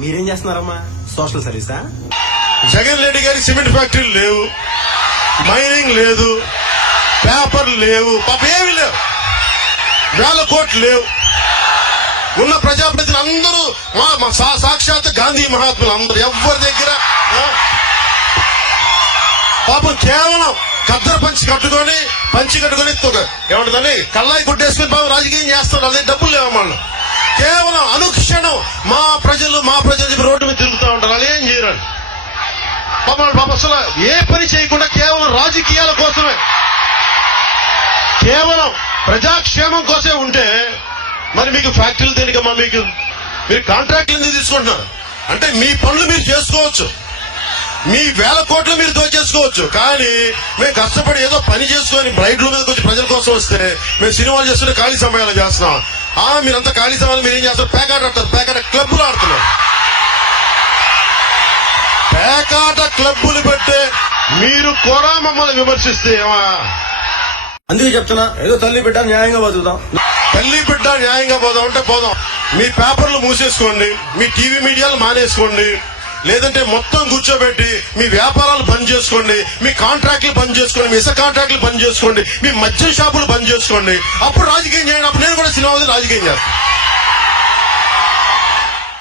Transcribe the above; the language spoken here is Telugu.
మీరేం చేస్తున్నారమ్మా? సోషల్ సర్వీసా? జగన్ రెడ్డి గారి సిమెంట్ ఫ్యాక్టరీలు లేవు, మైనింగ్ లేదు, పేపర్లు లేవు, పాప ఏమి లేవు, వేల కోట్లు లేవు. ఉన్న ప్రజాప్రతినిధులు అందరూ సాక్షాత్ గాంధీ మహాత్ములు అందరూ ఎవరి దగ్గర పాపం కేవలం కద్దర పంచి కట్టుకొని ఏమంటుందని కల్లాయి గుడ్డేసుకుని బాబు రాజకీయం చేస్తారు. అదే డబ్బులు లేవమ్మా. కేవలం అనుక్షణం మా ప్రజలు చెప్పి రోడ్డు మీద తిరుగుతూ ఉంటారు. వాళ్ళు ఏం చేయరు. పాపం అసలు ఏ పని చేయకుండా కేవలం రాజకీయాల కోసమే, కేవలం ప్రజాక్షేమం కోసమే ఉంటే మరి మీకు ఫ్యాక్టరీలు దేనికమ్మా? మీరు కాంట్రాక్ట్లు ఎందుకు తీసుకుంటున్నారు? అంటే మీ పనులు మీరు చేసుకోవచ్చు, మీ వేల కోట్లు మీరు దోచేసుకోవచ్చు. కానీ మేము కష్టపడి ఏదో పని చేసుకొని బ్రైడ్ రూమ్ మీదకి వచ్చి ప్రజల కోసం వస్తే మేము సినిమాలు చేస్తుంటే ఖాళీ సమయాలు చేస్తున్నాం. మీరంతా ఖాళీ సమయాలు మీరు ఏం చేస్తారు? పేకాట ఆడతారు, పేకాట క్లబ్లు ఆడుతున్నారు. పేకాట క్లబ్బులు పెట్టే మీరు కూడా మమ్మల్ని విమర్శిస్తే అందుకే చెప్తున్నా, ఏదో తల్లి బిడ్డ న్యాయంగా బతుకుదాం. తల్లి బిడ్డ న్యాయంగా పోదాం అంటే పోదాం. మీ పేపర్లు మూసేసుకోండి, మీ టీవీ మీడియాలు మానేసుకోండి, లేదంటే మొత్తం కూర్చోబెట్టి మీ వ్యాపారాలు బంద్ చేసుకోండి, మీ కాంట్రాక్ట్లు బంద్ చేసుకోండి, మీ ఇసుక కాంట్రాక్ట్లు బంద్ చేసుకోండి, మీ మద్యం షాపులు బంద్ చేసుకోండి. అప్పుడు రాజకీయం చేయండి. అప్పుడు నేను కూడా సినిమా రాజకీయం చేస్తాను.